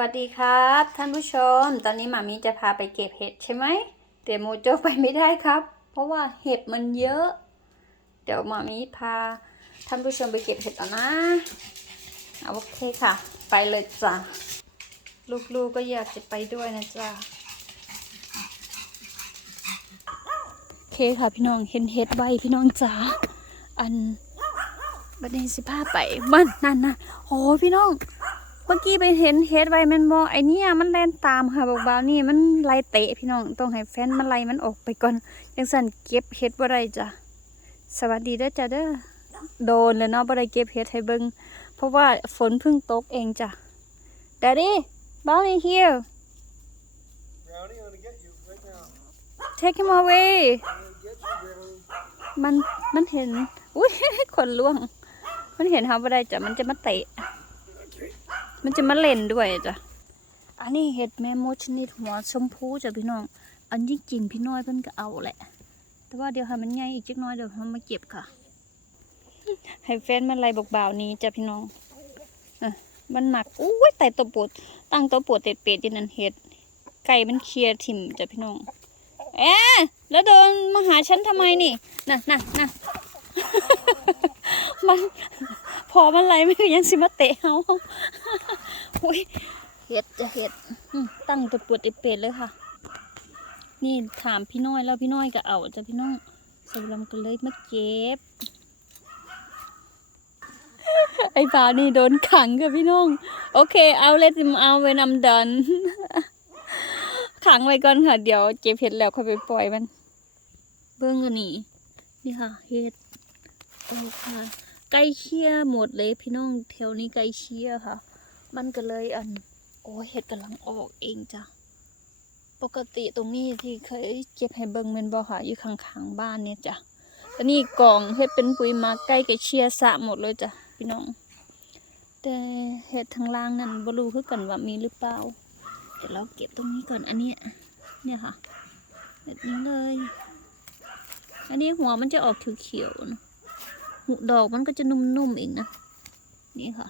วัสดีครับ ท่านผู้ชม ตอนนี้หมามีจะพาไปเก็บเห็ดใช่ไหมแต่โมโจไปไม่ได้ครับ เพราะว่าเห็ดมันเยอะ เดี๋ยวหมามีพาท่านผู้ชมไปเก็บเห็ดเอานะเอาโอเคค่ะ ไปเลยจ้ะลูกๆก็อยากจะไปด้วยนะจ๊ะโอเคค่ะพี่น้องเห็นเห็ดไว้พี่น้องจ๋าอันบัดนี้สิพาไปมันนั่นนะโอ้พี่น้อง เมื่อกี้ไปเห็นเฮดไว้แมันบอไอเนี่ยมันแล่นตามค่ะบอกบ่าวนี่มันไล่เตะพี่น้องต้องให้แฟนมันไล่มันออกไปก่อนจังสันเก็บเฮ็ดบ่ได้จ้ะสวัสดีเด้อจ้ะเด้อโดนแล้วเนาะบ่ได้เก็บเฮ็ดให้เบิ่งเพราะว่าฝนเพิ่งตกเองจ้ะ Daddy Bonnie here Brownie, I'm gonna get you right now. take him away I'm gonna get you, Brownie. มันมันเห็นอุ้ยคนล่วง มันเห็นเขาบ่ได้จ้ะมันจะมาเตะ มันจะมาเล่นด้วยจ้ะ อันนี้เห็ดแม่มดชนิดหัวชมพูจ้ะพี่น้อง อันยิ่งจริงพี่น้อยเพิ่นก็เอาแหละ แต่ว่าเดี๋ยวให้มันใหญ่อีกจักหน้อยเดี๋ยวเรามาเก็บค่ะ ให้แฟนมันไล่บอกบ่าวนี้จ้ะพี่น้องอะมันหมักอุ้ยไต่ตัวปวดตั้งตัวปวดเต็ดเป็ดที่นั่นเห็ด ไก่มันเคลียร์ถิ่มจ้ะพี่น้อง เอ๊ะแล้วเดินมาหาฉันทำไมนี่ น่ะน่ะน่ะ มันพอมันไหลไม่ยังสิมาเตะเขาอุ้ยเห็ดจะเห็ดตั้งปวดปวดๆเป็ดเลยค่ะ นี่ถามพี่น้อยแล้วพี่น้อยก็เอาจ้ะพี่น้องใส่ลำกันเลยมาเก็บ ไอ้บ่านี่โดนขังกับพี่น้อง โอเค เอาเล็ดเอาไว้นำดันขังไว้ก่อนค่ะ เดี๋ยวเก็บเห็ดแล้วค่อยไปปล่อยมัน เบิ้งกันนี่นี่ค่ะเห็ด โอ้ค่ะใกล้เคียหมดเลยพี่น้องแถวนี้ใกล้เคียค่ะ มันก็เลยอัน โอ้เห็ดกำลังออกเองจ้ะปกติตรงนี้ที่เคยเก็บให้เบิงเมนบอค่ะอยู่ข้างๆบ้านเนี่ยจ้ะต่นี่กล่องเห็ดเป็นปุ๋ยมาใกล้กับเชียสะหมดเลยจ้ะพี่น้อง แต่เห็ดทางล่างนั่นบรูคือกันว่ามีหรือเปล่าเดี๋ยวเราเก็บตรงนี้ก่อนอันเนี้ยเนี่ยค่ะแบบนี้เลย อันนี้หัวมันจะออกเขียวๆนะ หูดอกมันก็จะนุ่มๆเองนะ นี่ค่ะ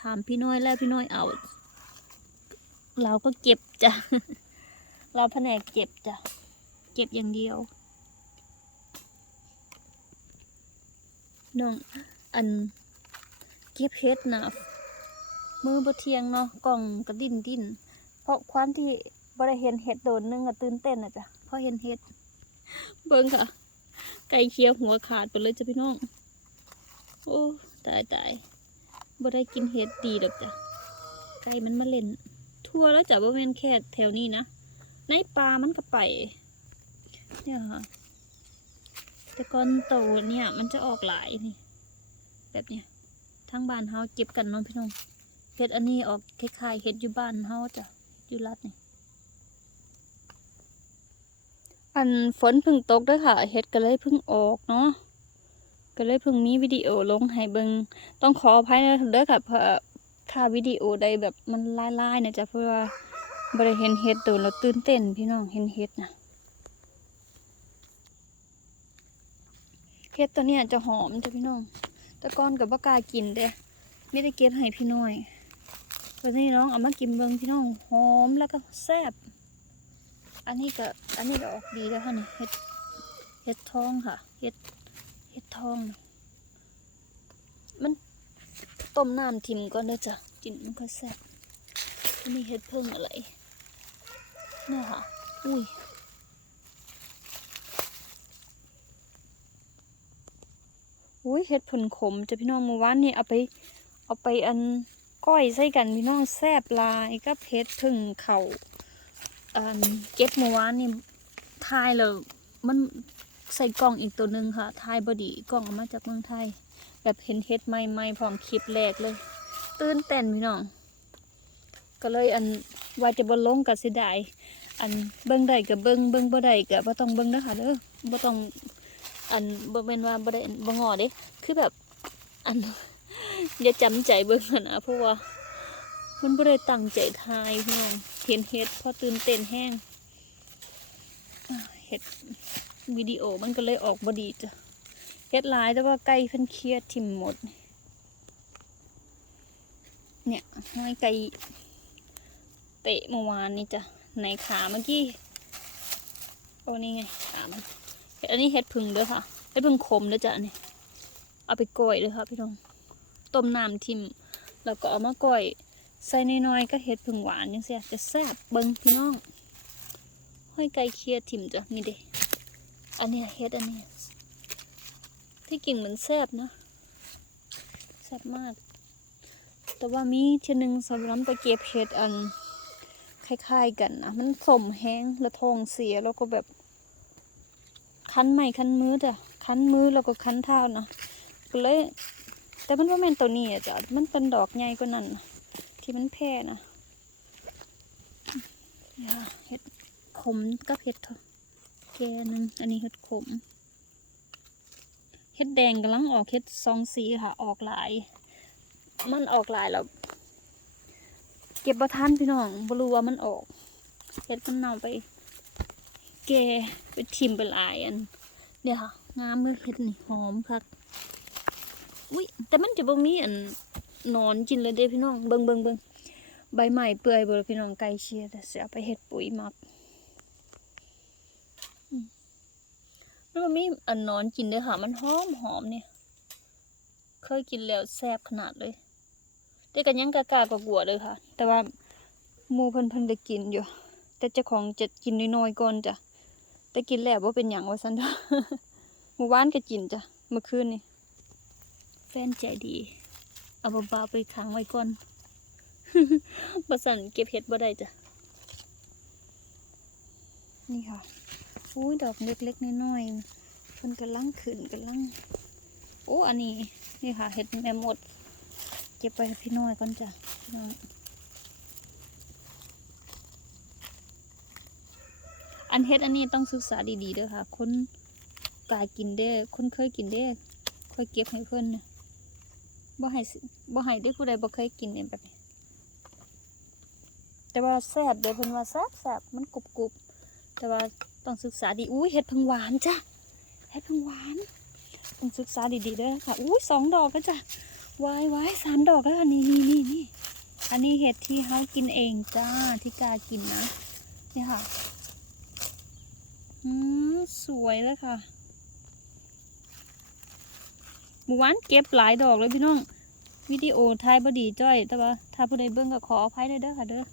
ถามพี่น้อยแล้วพี่น้อยเอา เราก็เก็บจ้ะ เราแผนกเก็บจ้ะ เก็บอย่างเดียวน้องอันเก็บเฮ็ดนะมือบะเทียงเนาะกล่องกระดิ่นดิ่นเพราะความที่บ่ได้เห็นเห็ดโดนนึงอะตื่นเต้นอะจ้ะเพราะเห็นเห็ด เบิ่งค่ะ ไก่เคียวหัวขาดไปเลยจ้ะพี่น้อง โอ้ตายตายบ่ได้กินเห็ดดีดอกจ้ะ ไก่มันมาเล่น ทั่วแล้วจ้ะบ่แม่นแค่แถวนี้นะ ในป่ามันก็ไป เนี่ยค่ะ แต่ก่อนโตเนี่ย มันจะออกหลายนี่ แบบเนี้ยทั้งบ้านเฮาเก็บกันเนาะพี่น้องเห็ดอันนี้ออกคล้ายๆเห็ดอยู่บ้านเฮาจ้ะอยู่รัดนี่ อันฝนพึ่งตกด้วยค่ะเฮ็ดก็เลยพึ่งออกเนาะก็เลยพึ่งมีวิดีโอลงให้เบิงต้องขออภัยนะเด้อค่ะเพราะค่าวิดีโอใดแบบมันลายๆนะจ๊ะเพราะว่าบ่ได้เห็นเฮ็ดโดนแล้วตื่นเต้นพี่น้องเห็นเฮ็ดนะเฮ็ดตัวเนี้ยจะหอมจ้ะพี่น้องต่ก่อนกับบ่กากินเด้ไม่ได้เก็บให้พี่น้อยตอนนี้น้องเอามากินเบิงพี่น้องหอมแล้วก็แซ่บ อันนี้ก็อันนี้ก็ออกดีแล้วค่ะนี่เห็ดเห็ดทองค่ะเห็ดเห็ดทอง มันต้มน้ำทิมก่อนเด้อจ้ะกินมันก็แซ่บอันนี้เห็ดเพิ่งอะไรเนี่ยค่ะอุ้ยอุ้ยเห็ดผลขมจะพี่น้องเมื่อวานนี่เอาไปเอาไปอันก้อยใส่กันพี่น้องแซ่บลายกับเห็ดพึ่งเข่า อันเก็บเมื่อวานนี่ทายเลยมันใส่กล่องอีกตัวหนึ่งค่ะทายบดีกล่องเอามาจากเมืองไทย แบบเห็นเฮ็ดใหม่ๆพร้อมคลิปแรกเลย ตื่นเต้นพี่น้อง ก็เลยอันว่าจะบ่ลงกับเสียดายอันเบิ่งได้กับเบิ่งเบิ่งบ่ได้กับบ่ต้องเบิ่งเด้อค่ะเด้อบ่ต้องอันบ่แม่นว่าบ่ได้บ่งอเด้คือแบบอันอย่าจำใจเบิ่งอะนะเพราะว่ามันบ่ได้ตั้งใจทายพี่น้อง เห็นเฮ็ดพอตื่นเต้นแห้งเฮ็ดวิดีโอมันก็เลยออกบ่ดีจ้ะเฮ็ดหลายแต่ว่าไก่เพิ่นเครียดทิ่มหมด เนี่ยห้อยไก่เตะเมื่อวานนี่จ้ะในขาเมื่อกี้โอ้นี่ไงขามันเห็ดอันนี้เห็ดพึ่งด้อค่ะเห็ดพึ่งขมด้อจ้ะนนี้เอาไปก้อยเด้อค่ะพี่น้องต้มน้ำทิมแล้วก็เอามาก้อย ใส่น้อยๆก็เห็ดพึ่งหวานจังเสียจะแซ่บเบิ่งพี่น้องห้อยไก่เคียทิ่มจ้ะนี่เด้อันเนี้ยเห็ดอันเนี้ยที่กิ่งเหมันแซ่บนะแซ่บมาก แต่ว่ามีเชนึงสำหรับไปเก็บเห็ดอันคล้าย ๆ กันนะมันสมแห้งแล้วทองเสียแล้วก็แบบคันใหม่คันมือจ้ะคันมือแล้วก็คันเท้านะก็เลย แต่มันว่าแม่นตัวนี้อะจ้ะมันเป็นดอกใหญ่กว่านั้นนะ ที่มันแพร่นะเห็ดขมกับเห็ดทอแกนึ่งอันนี้เห็ดขม เห็ดแดงกำลังออกเห็ดซองสีค่ะ ออกหลาย มันออกหลายแล้ว เก็บประทันพี่น้องบรูว่ามันออก เห็ดมันเน่าไป แกไปทิมไปหลายอัน เนี่ยค่ะงามมือเห็ดนี่หอมคักอุ้ยแต่มันจะบ่มีอัน นอนกินเลยเด้พี่น้องเบิ่งเบิ่งเบิ่งใบใหม่เปื่อยบ่ล่ะพี่น้องไก่เชียร์แต่เสียไปเห็ดปุ๋ยหมักอืมมันมีอันนอนกินเด้ค่ะ มันหอมหอมเนี่ย เคยกินแล้วแซ่บขนาดเลยแต่กันยังกากากกัวเลยค่ะ แต่ว่าหมูเพิ่นเพิ่นได้กินอยู่ แต่เจ้าของจะกินน้อยๆก่อนจ้ะแต่กินแล้วว่าเป็นอย่างว่าซันเด้อเมื่อวานก็กินจ้ะเมื่อคืนนี่แฟนใจดี เอาเบาๆไปขังไว้ก่อนบ่สันเก็บเห็ดบ่ได้จ้ะ นี่ค่ะอุ้ยดอกเล็กๆน้อยๆเพิ่นกำลังขึ้นกำลัง โอ้ อันนี้ นี่ค่ะ เห็ดแม่มด เก็บไปให้พี่น้อยก่อนจ้ะพี่น้องอันเฮ็ดอันนี้ต้องศึกษาดีๆเด้อค่ะ คนกายกินเด้อคนเคยกินเด้อค่อยเก็บให้เพิ่นน่ะ บ่ให้บ่ให้ได้ผู้ใดบ่เคยกินเนี่ยแบบนี้แต่ว่าแซ่บเด้อเพิ่นว่าแซ่บแซ่บมันกรุบๆแต่ว่าต้องศึกษาดีอุ้ยเห็ดพึ่งหวานจ้ะเห็ดพึ่งหวานต้องศึกษาดีๆด้อค่ะอุ้ยสองดอกก็จ้ะวายวายสามดอกแล้วอันนี้นี่นี่นี่อันนี้เห็ดที่เขากินเองจ้าที่กากินนะนี่ค่ะอืมสวยเลยค่ะ หมู่หวานเก็บหลายดอกเลยพี่น้อง วิดีโอถ่ายบดีจ้อย แต่ว่าถ้าผู้ใดเบิ่งก็ขออภัยด้วยเด้อค่ะเด้อ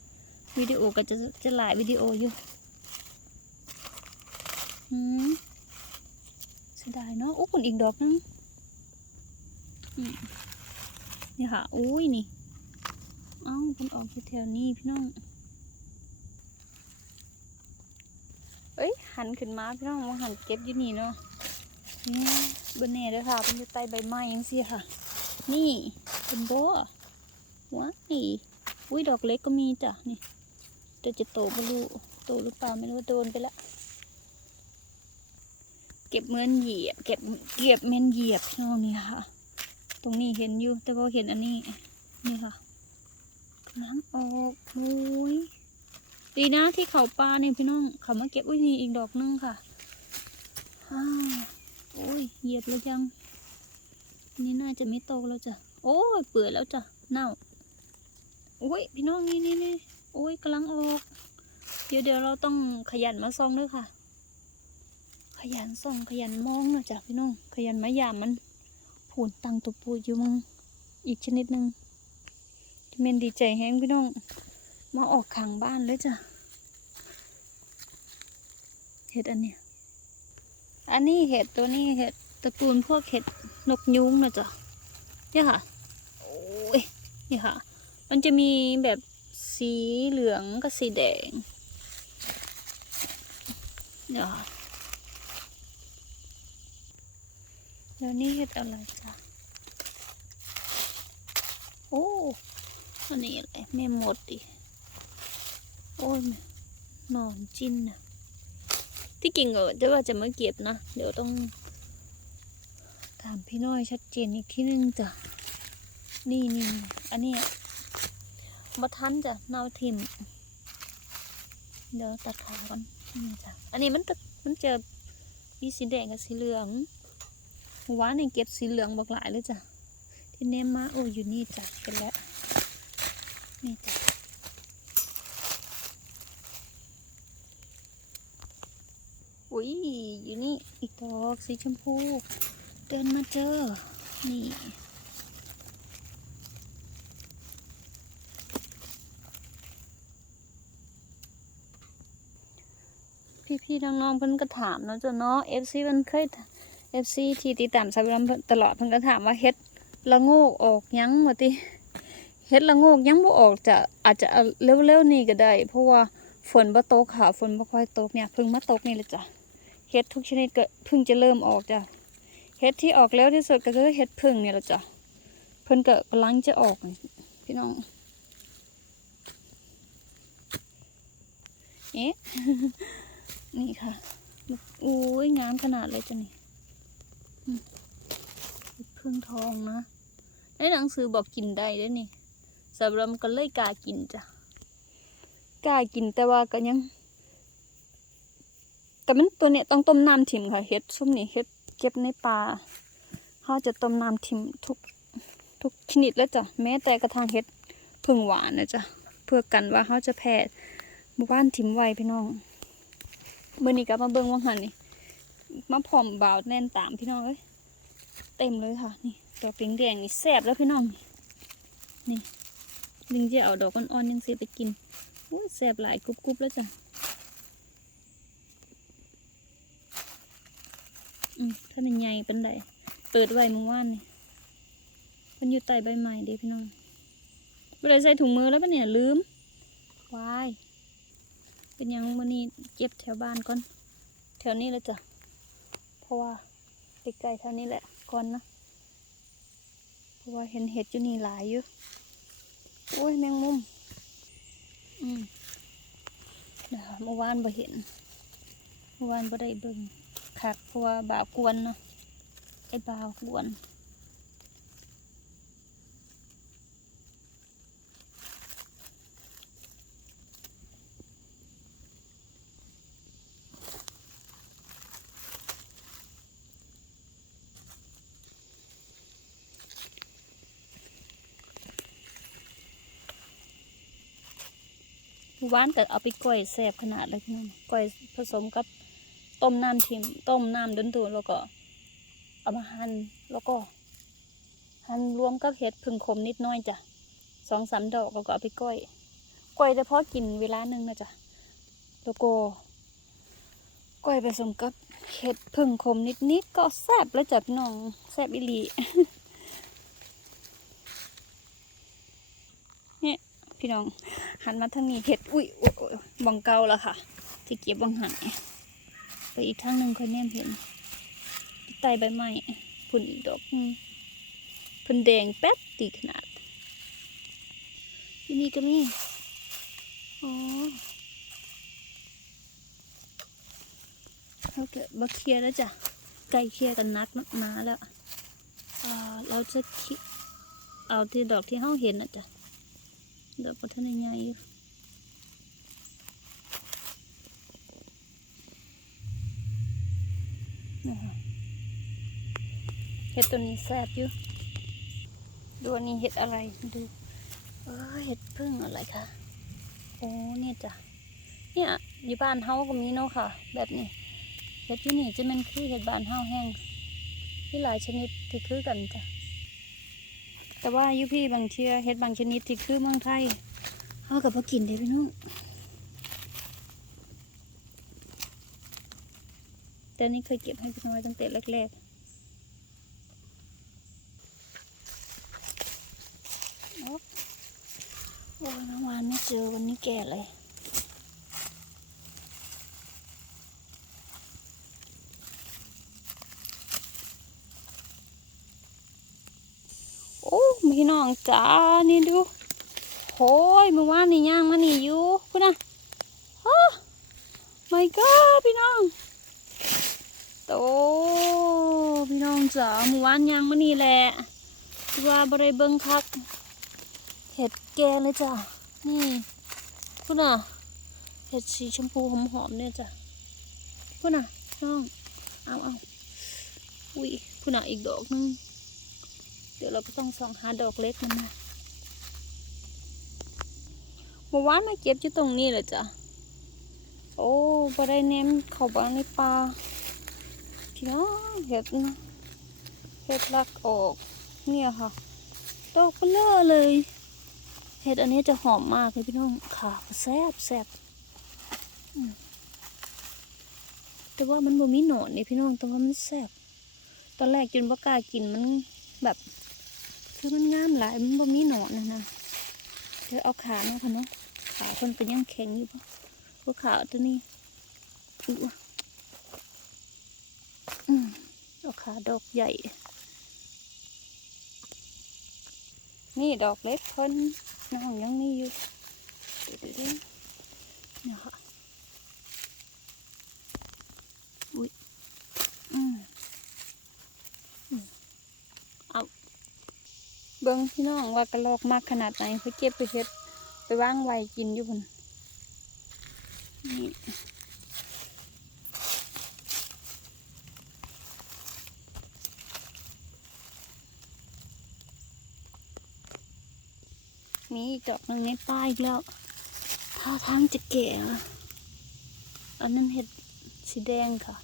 วิดีโอก็จะจะหลายวิดีโออยู่อืมเสียดายเนาะโอ้คุณอีกดอกนึงนี่ค่ะ อุ้ยนี่ เอ้ามันออกแถวนี้พี่น้องเอ้ยหันขึ้นมาพี่น้องว่าหันเก็บอยู่นี่เนาะ บนเน่เลยค่ะเป็นอยู่ใต้ใบไม้ยังสิค่ะ นี่เป็นโบะว้ายอุ้ยดอกเล็กก็มีจ้ะนี่แต่จะโตไม่รู้โตหรือเปล่าไม่รู้โดนไปละเก็บเมือนเหยียบ เก็บเก็บเมนเหยียบพี่น้องนี่ค่ะ ตรงนี้เห็นอยู่ แต่พอเห็นอันนี้นี่ค่ะน้ำออกโอ้ยดีนะที่เขาปลาเนี่ยพี่น้องเขามาเก็บอุ้ยนี่อีกดอกนึงค่ะฮ่า โอ้ยเหยียบแล้วยัง นี่น่าจะไม่โตแล้วจ้ะ โอ้ยเปื่อยแล้วจ้ะ เน่า โอ้ยพี่น้องนี่นี่นี่โอ้ยกำลังออก เดี๋ยวเดี๋ยวเราต้องขยันมาซองด้วยค่ะ ขยันส่องขยันมองนะจ้ะพี่น้อง ขยันมายามมันผูนตังตัวปูอยู่มั้งอีกชนิดหนึ่งเมนดีใจแห้งพี่น้อง มาออกขางบ้านเลยจ้ะเห็ดอันเนี้ย อันนี้เห็ดตัวนี้เห็ดตระกูลพวกเห็ดนกยุงนะจ้ะเนี่ยค่ะ โอ้ยนี่ค่ะ มันจะมีแบบสีเหลืองกับสีแดงเนี่ยค่ะแล้วนี่เห็ดอะไรจ้ะโอ้อันนี้อะไรแม่หมดดิโอ้ยนอนจิ้นนะ ที่จริงเออจะว่าจะมาเก็บนะ เดี๋ยวต้อง ถามพี่น้อยชัดเจนอีกที่นึงจ้ะ นี่นี่อันนี้ยมาทันจ้ะเนาทิมเดี๋ยวตัดขาก่อนนี่จ้ะ อันนี้มันตมันเจอมีสีแดงกับสีเหลืองเมื่อวานนี่เก็บสีเหลืองบอกหลายเลยจ้ะ ที่เนมมาโอ้อยู่นี่จ้ะเป็นแล้วนี่จ้ะ อุ้ยอยู่นี่อีกดอกสีชมพู เดินมาเจอ นี่ พี่ๆน้องๆเพิ่นก็ถามเนาะจ้ะเนาะ FC เพิ่นเคย FC ที่ติดตามสายบุรีตลอดเพิ่นก็ถามว่าเฮ็ดละโงกออกยังบ่ติเฮ็ดละโงกยังบ่ออกจะอาจจะเร็วๆนี้ก็ได้ เพราะว่า ฝนบ่ตกค่ะ ฝนบ่ค่อยตกเนี่ยเพิ่งมาตกนี่แหละจ้ะเฮ็ดทุกชนิดก็เพิ่งจะเริ่มออกจ้ะเฮ็ดที่ออกเร็วที่สุดก็คือเฮ็ดพึ่งเนี่แหละจ้ะเพิ่นก็กำลังจะออกพี่น้องเอ๊ะนี่ค่ะอุ้ยงามขนาดเลยจ้ะนี่พึ่งทองนะในหนังสือบอกกินได้ด้วยนี่สำหรับก็เลยกากินจ้ะ กล้ากินแต่ว่าก็ยัง แต่มันตัวเนี้ยต้องต้มน้ำถิมค่ะเฮ็ดซุ่มนี่เฮ็ดเก็บในป่าเขาจะต้มน้ำถิมทุกทุกชนิดแล้วจ้ะแม้แต่กระทั่งเฮ็ดพึ่งหวานนะจ้ะเพื่อกันว่าเขาจะแพ้หมู่บ้านถิมไวพี่น้องเมื่อนี้ก็มาเบิ่งว่างหันนี่มาพร้อมบ่าวแน่นตามพี่น้องเอ้ยเต็มเลยค่ะ นี่ดอกปิงแดงนี่แซ่บแล้วพี่น้อง นี่ดึงจะเอาดอกอ่อนๆยังเสียไปกิน อุ้ยแซ่บหลายกรุบๆแล้วจ้ะอืมถ้ามันใหญ่เป็นไดเปิดไว้เมื่อวานนี่มันอยู่ใต้ใบไม้เด้พี่น้องไม่ได้ใส่ถุงมือแล้วปะเนี่ยลืมวายเป็นยังมื่อนี้เก็บแถวบ้านก่อน แถวนี้แล้วจ้ะ เพราะว่าใกล้ๆเท่านี้แหละก่อนนะ เพราะว่าเห็นเห็ดอยู่นี่หลายอยู่ โอ้ยแมงมุม เดี๋ยวเมื่อวานบ่เห็น เมื่อวานบ่ได้เบิ่งคักเพราะว่าบ่าวกวนเนาะไอ้บ่าวกวน หวานแต่เอาไปก้อยแซ่บขนาดเลยพี่น้องก้อยผสมกับต้มน้ำทิมต้มน้ำดนตูแล้วก็เอามาหั่นแล้วก็หั่นรวมกับเห็ดพึ่งขมนิดน้อยจ้ะสองสามดอกแล้วก็เอาไปก้อยก้อยแต่พอกินเวลาหนึ่งนะจ้ะแล้วก็ก้อยผสมกับเห็ดพึ่งขมนิดๆก็แซ่บแล้วจ้ะพี่น้องแซ่บอีหลี เนี่ย พี่น้อง หันมาทางนี้เห็ด อุ้ยโอ้ยโอ้ยบังเกาแล้วค่ะ ที่เก็บบังหันเนี่ยไปอีกทางหนึ่งคนแนมเห็นใต้ใบไม้พุ่นอีกดอกหนึ่งเพุ่นแดงแป๊ดตีขนาดที่นี่ก็มีอ๋อเขาเกิดบัเคลียแล้วจ้ะใกล้เคลียกันนักนักนาแล้วเราจะเอาที่ดอกที่เขาเห็นนะจ้ะ ดอกพัฒนาใหญ่อยู่นะคะเห็ดตัวนี้แซ่บอยู่ดูอันนี้เห็ดอะไรดูเออเห็ดพึ่งอะไรคะโอ้เนี่ยจ้ะเนี่ยอยู่บ้านเฮาก็มีเนาะค่ะ แบบนี้เห็ดที่นี่จะเป็นคือเห็ดบ้านเฮาแห้งที่หลายชนิดที่คือกันจ้ะ แต่ว่าอยุพี่บางเทียเฮ็ดบางชนิดที่คือเมืองไทยเขากับพอกินเด้พี่น้องแต่นี่เคยเก็บให้พี่น้อยตั้งแต่แรกๆโอ๊ะโอ้ยเมื่อวานไม่เจอวันนี้แก่เลย โอ้พี่น้ องจ้านี่ดูโหยเมื่อวานนี่ย่างมานี่อยู่คุณนะฮะ my god พี่น้องโตพี่น้องจ้าเมื่อวานย่างมานี่แหละว่าบริเบิงคักเห็ดแกเลยจ้ะนี่คุณน่ะเห็ดสีชมพูหอมๆเนี่ยจ้ะคุณน่ะน้องเอาเอาอุ้ยคุณน่ะอีกดอกนึง เดี๋ยวเราก็ต้องส่องหาดอกเล็กมันนะเมื่อวานมาเก็บอยู่ตรงนี้เลยจ้ะ โอ้บ่ได้เน้มเขาบ้านในป่าพี่น้องเห็ดนะเห็ดลักออก เนี่ยค่ะ ดอกเบลอเลย เห็ดอันนี้จะหอมมากเลยพี่น้องค่ะแซ่บแซ่บแต่ว่ามันบ่มีหนอนนี่พี่น้องแต่ว่ามันแซ่บตอนแรกจนบ่ากล้ากินมันแบบ คือมันงามหลายมันบ่มีหนอนนะนะเดี๋ยวเอาขาเนาะค่ะเนาะขาคนเป็นยังแข็งอยู่ปะพวกขาตัวนี้อุ๊ยอืมเอาขาดอกใหญ่ นี่ดอกเล็กเพิ่นน้องยังมีอยู่เดี๋ยวๆๆเนี่ยค่ะอุ้ยอืมอืมเอา เบิ้งพี่น้องว่ากระโลกมากขนาดไหนเพื่อเก็บไปเฮ็ดไปว่างไว้กินอยู่พุ่นนี่มีอีกดอกหนึ่งในป้ายอีกแล้วท่าทางจะแก่อะอันนั้นเห็ดสีแดงค่ะ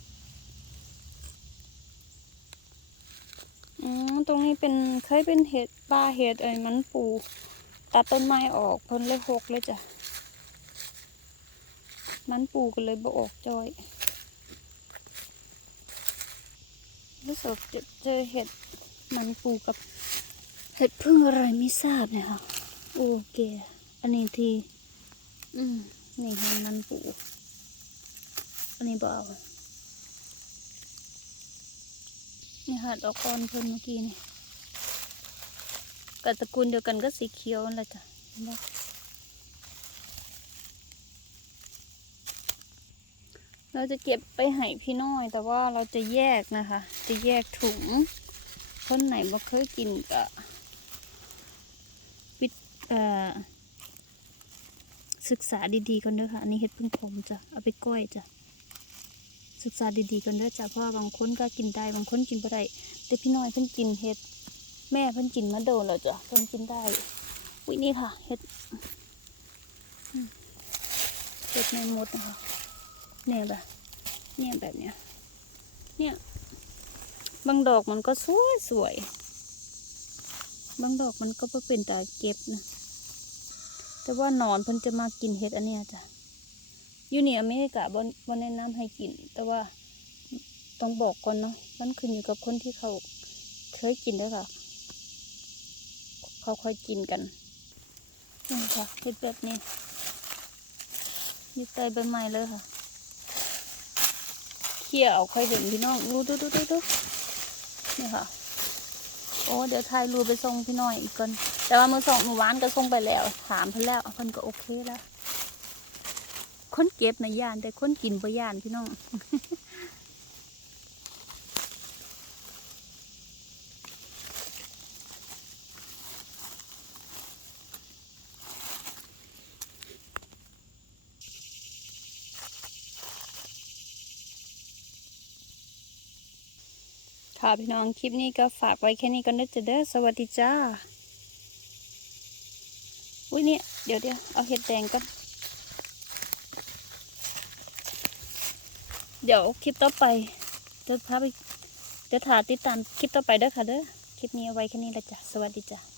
อืมตรงนี้เป็นเคยเป็นเห็ด ป่าเห็ดไอ้มันปูตัดต้นไม้ออกเพิ่นเลยหกเลยจ้ะ มันปูก็เลยบ่ออกจอย รู้สึกจะเจอเห็ดมันปูกับ เห็ดพึ่งอะไรไม่ทราบเนี่ยค่ะ โอเค อันนี้ที อืม นี่เห็ดมันปู อันนี้บ่เอานี่ค่ะดอกอ่อนเพิ่นเมื่อกี้นี่ กับตระกูลเดียวกันก็สีเขียวนั่นแหละจ้ะเราจะเก็บไปให้พี่น้อย แต่ว่าเราจะแยกนะคะ จะแยกถุงคนไหนบ่เคยกินก็วิทศึกษาดีๆกันเด้อค่ะ อันนี้เห็ดพึ่งผมจ้ะ เอาไปก้อยจ้ะ ศึกษาดีๆกันเด้อจ้ะ เพราะว่าบางคนก็กินได้ บางคนกินบ่ได้ แต่พี่น้อยเพิ่นกินเห็ด แม่เพิ่นกินมาโดนแล้วจ้ะเพิ่นกินได้อุ้ยนี่ค่ะเห็ดเห็ดในมดนะคะเนี่ยแบบเนี่ยแบบเนี้ยเนี่ยบางดอกมันก็สวยสวยบางดอกมันก็เป็นตาเก็บนะแต่ว่านอนเพิ่นจะมากินเห็ดอันเนี้ยจ้ะอยู่นี่อเมริกาบนบนแนะนำให้กิน แต่ว่าต้องบอกก่อนเนาะมันขึ้นอยู่กับคนที่เขาเคยกินด้วยค่ะ เขาค่อยกินกันนี่ค่ะเป็นแบบนี้นี่เตยใบไม้เลยค่ะเขี่ยเอาค่อยเห็นพี่น้องดูดูดูดูดูนี่ค่ะ โอ้เดี๋ยวถ่ายรูปไปส่งพี่น้อยอีกก่อน แต่ว่ามือส่งมือวานก็ส่งไปแล้ว ถามเพิ่นแล้วเพิ่นก็โอเคแล้วคนเก็บในะยาน แต่คนกินบ่ยานพี่น้อง ค่ะพี่น้องคลิปนี้ก็ฝากไว้แค่นี้ก็นนะจ๊ะเด้อสวัสดีจ้าอุ้ยเนี่ยเดี๋ยวเดี๋ยวเอาเห็ดแดงก่อนเดี๋ยวคลิปต่อไปจะพาไปจะถ่าติดตามคลิปต่อไปเด้อค่ะเด้อคลิปนี้เอาไว้แค่นี้ละจ้ะสวัสดีจ้ะ